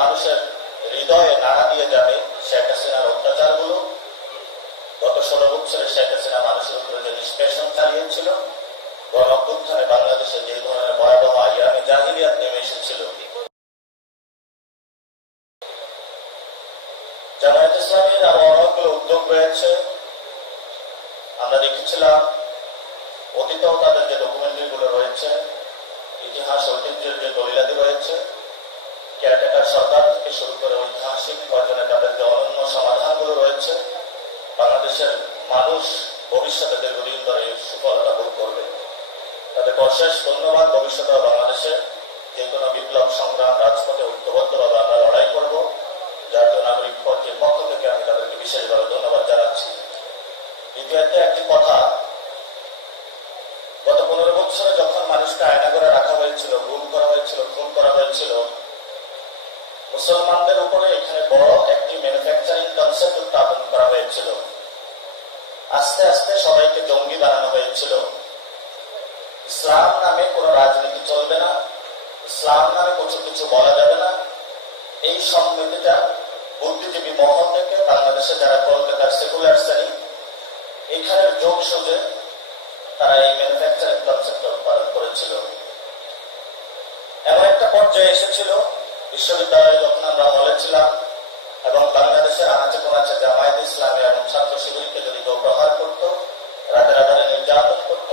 মানুষের হৃদয়ে নাড়া দিয়ে যাবে শেখ হাসিনার অত্যাচারগুলো। গত ষোলো বছরে শেখ হাসিনা মানুষের উপরে যে নিষ্পেষণ চালিয়েছিল গণ অভ্যুত্থানে বাংলাদেশে যে ধরনের ভয়াবহ আইয়ামি জাহিলিয়াত নেমে এসেছিল। জামায়াত ইসলামীর আরও অনেকগুলো উদ্যোগ রয়েছে। আমরা দেখেছিলাম, অতীতেও তাদের যে ডকুমেন্টারি গুলো রয়েছে, ইতিহাস, ঐতিহ্যের যে দলিলাদি রয়েছে কেয়ারটেকার সরকার থেকে শুরু করে ঐতিহাসিক অর্জনে তাদের যে অনন্য সমাধানগুলো রয়েছে, বাংলাদেশের মানুষ ভবিষ্যতে দীর্ঘদিন ধরে সুফলতা ভোগ করবে। তাদেরকে অশেষ ধন্যবাদ। ভবিষ্যতে বাংলাদেশে যে কোনো বিপ্লব, সংগ্রাম, রাজপথে ঐক্যবদ্ধভাবে আমরা লড়াই করব, যার জন্য নাগরিক পক্ষের পক্ষ থেকে আমি তাদেরকে বিশেষভাবে ধন্যবাদ জানাচ্ছি। দ্বিতীয়ত একটি কথা, গত পনেরো বছরে যখন মানুষকে আয়না করে রাখা হয়েছিল, গুম করা হয়েছিল, খুন করা হয়েছিল মুসলমানদের উপরে এখানে বড় একটি ম্যানুফ্যাকচারিং কনসেপ্ট উত্থাপন করা হয়েছিল। আস্তে আস্তে সবাইকে জঙ্গি বানানো হয়েছিল। ইসলাম নামে কোনো রাজনীতি চলবে না। ইসলাম নামে কিছু কিছু বলা যাবে না। এই সম্মিলিতা বুদ্ধিজীবী মহল থেকে বাংলাদেশে যারা কলকাতার সেকুলার শ্রেণি এখানের যোগ সুজে তারা এই ম্যানুফ্যাকচারিং কনসেপ্ট উৎপাদন করেছিল। এমন একটা পর্যায়ে এসেছিল বিশ্ববিদ্যালয়ে যখন আমরা হলে ছিলাম এবং বাংলাদেশের আনাচে কোনাচে জামায়াত ইসলামী এবং ছাত্র শিবিরকে যদি কেউ প্রহার করত, রাতে রাতারে নির্যাতন করত,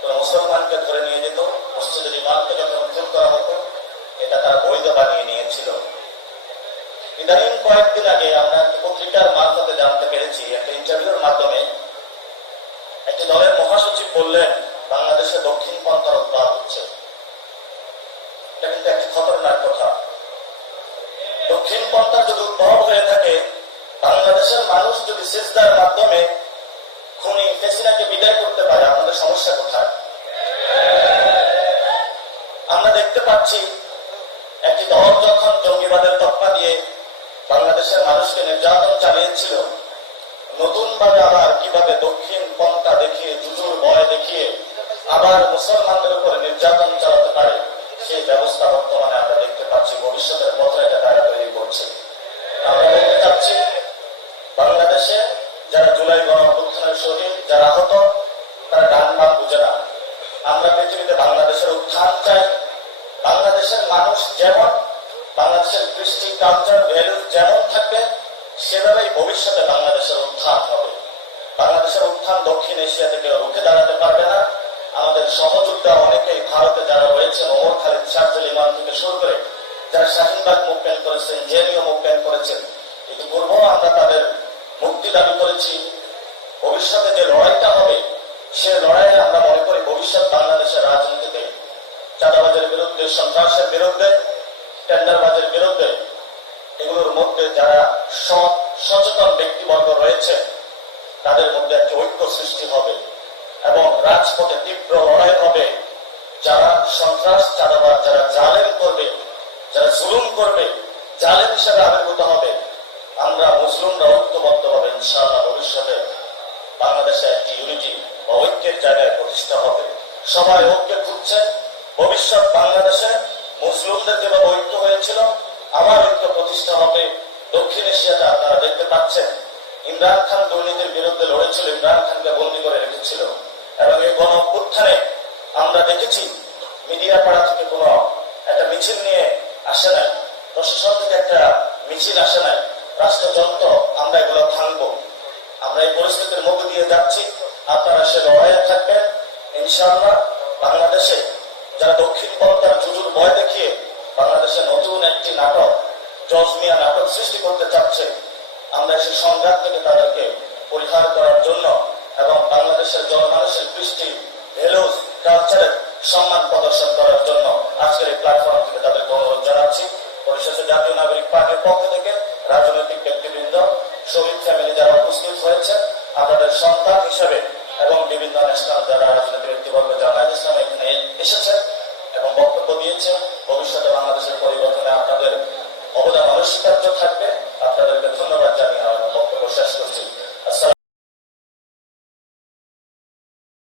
কোন মুসলমানকে ধরে নিয়ে যেত মসজিদের ইমামকে যখন উদ্যোগ করা হতো, এটা তার বৈধ বানিয়ে নিয়েছিল। ইদানিং কয়েকদিন আগে আমরা একটি পত্রিকার মারফতে জানতে পেরেছি, একটা ইন্টারভিউর মাধ্যমে একটি দলের মহাসচিব বললেন, বাংলাদেশে দক্ষিণ পন্থার উদ্ভব হচ্ছে। এটা কিন্তু একটি খতরনাক কথা। দক্ষিণ পন্থা যদি উদ্ভব হয়ে থাকে, বাংলাদেশের মানুষ যদি সিজদার মাধ্যমে খুনি ফেসিনাকে বিদায় করতে পারে আমাদের সমস্যা কোথায়? আমরা দেখতে পাচ্ছি একটি দল যখন জঙ্গিবাদের তকমা দিয়ে বাংলাদেশের মানুষকে নির্যাতন চালিয়েছিল, নতুন ভাবে আবার কীভাবে দক্ষিণ পন্থা দেখিয়ে জুজুর ভয় দেখিয়ে আবার মুসলমানদের উপরে যারা আহত, তারা ডান বাম বুঝে না। আমরা পৃথিবীতে বাংলাদেশের উত্থান চাই। বাংলাদেশের মানুষ যেমন, বাংলাদেশের কৃষ্টি কালচার, ভ্যালু যেমন থাকবে, সেভাবেই ভবিষ্যতে বাংলাদেশের উত্থান হবে। বাংলাদেশের উত্থান দক্ষিণ এশিয়া থেকে রুখে দাঁড়াতে পারবে না। আমাদের সহযোদ্ধা অনেকেই ভারতে যারা রয়েছেন, ওমর খালিদ শাহজুল ইমান থেকে শুরু করে যারা শাহিনবাগ মুভমেন্ট করেছেন জেনিও মুভমেন্ট করেছেন ইতিপূর্ব আমরা তাদের মুক্তি দাবি করেছি। ভবিষ্যতে যে লড়াইটা হবে, সে লড়াইয়ে আমরা মনে করি ভবিষ্যৎ বাংলাদেশের রাজনীতিতে, চাঁদাবাজের বিরুদ্ধে, সন্ত্রাসের বিরুদ্ধে, টেন্ডারবাজের বিরুদ্ধে, এগুলোর মধ্যে যারা সৎ, সচেতন ব্যক্তিবর্গ রয়েছে, তাদের মধ্যে একটি ঐক্য সৃষ্টি হবে এবং রাজপথে তীব্র লড়াই হবে। যারা সন্ত্রাস, চাঁদাবাজ, যারা জালেম করবে, যারা জুলুম করবে, জালেম হিসাবে আবির্ভূত হবে, আমরা মুসলিমরা ঐক্যবদ্ধ হবে, ইনশাআল্লাহ ভবিষ্যতে। বাংলাদেশে একটি ইউনিটি বা ঐক্যের জায়গায় প্রতিষ্ঠা হবে। সবাই ঐক্য খুঁজছে ভবিষ্যৎ বাংলাদেশে মুসলিমদের যেভাবে ঐক্য হয়েছিল আবার ঐক্য প্রতিষ্ঠা হবে। দক্ষিণ এশিয়াতে আপনারা দেখতে পাচ্ছেন, ইমরান খান দুর্নীতির বিরুদ্ধে লড়েছিল, ইমরান খানকে বন্দি করে রেখেছিল। এবং এই গণ অভ্যুত্থানে আমরা দেখেছি, মিডিয়া পাড়া থেকে কোনো একটা মিছিল নিয়ে আসে নাই, প্রশাসন থেকে একটা মিছিল আসে নাই, রাষ্ট্রযন্ত্র আমরা এগুলো ভাঙবো। আমরা এই পরিস্থিতির মধ্য দিয়ে যাচ্ছি। আপনারা সে লড়াইয়ে থাকবেন। ইনশাআল্লাহ বাংলাদেশে যারা দক্ষিণ পন্থার জুজুর ভয় দেখিয়ে বাংলাদেশে নতুন একটি নাটক জজমিয়া নাটক সৃষ্টি করতে চাচ্ছে, আমরা সেই সংঘাত থেকে তাদেরকে পরিহার করার জন্য এবং বাংলাদেশের জনমানুষের কৃষ্টি ভ্যালুজ কালচারের সম্মান প্রদর্শন করার জন্য আজকের এই প্ল্যাটফর্ম থেকে তাদেরকে অনুরোধ জানাচ্ছি। পরিশেষে জাতীয় নাগরিক পার্টির পক্ষ থেকে রাজনৈতিক ব্যক্তিবৃন্দ, শহীদ ফ্যামিলি যারা উপস্থিত হয়েছে হিসেবে এবং বিভিন্ন ন্যাশনাল যারা রাজনৈতিক ব্যক্তিবর্গ জামায়াত ইসলাম এখানে এসেছেন এবং বক্তব্য দিয়েছেন, ভবিষ্যতে বাংলাদেশের পরিবর্তনে আপনাদের অবদান অনস্বীকার্য থাকবে। আপনাদেরকে ধন্যবাদ জানিয়ে আমার বক্তব্য শেষ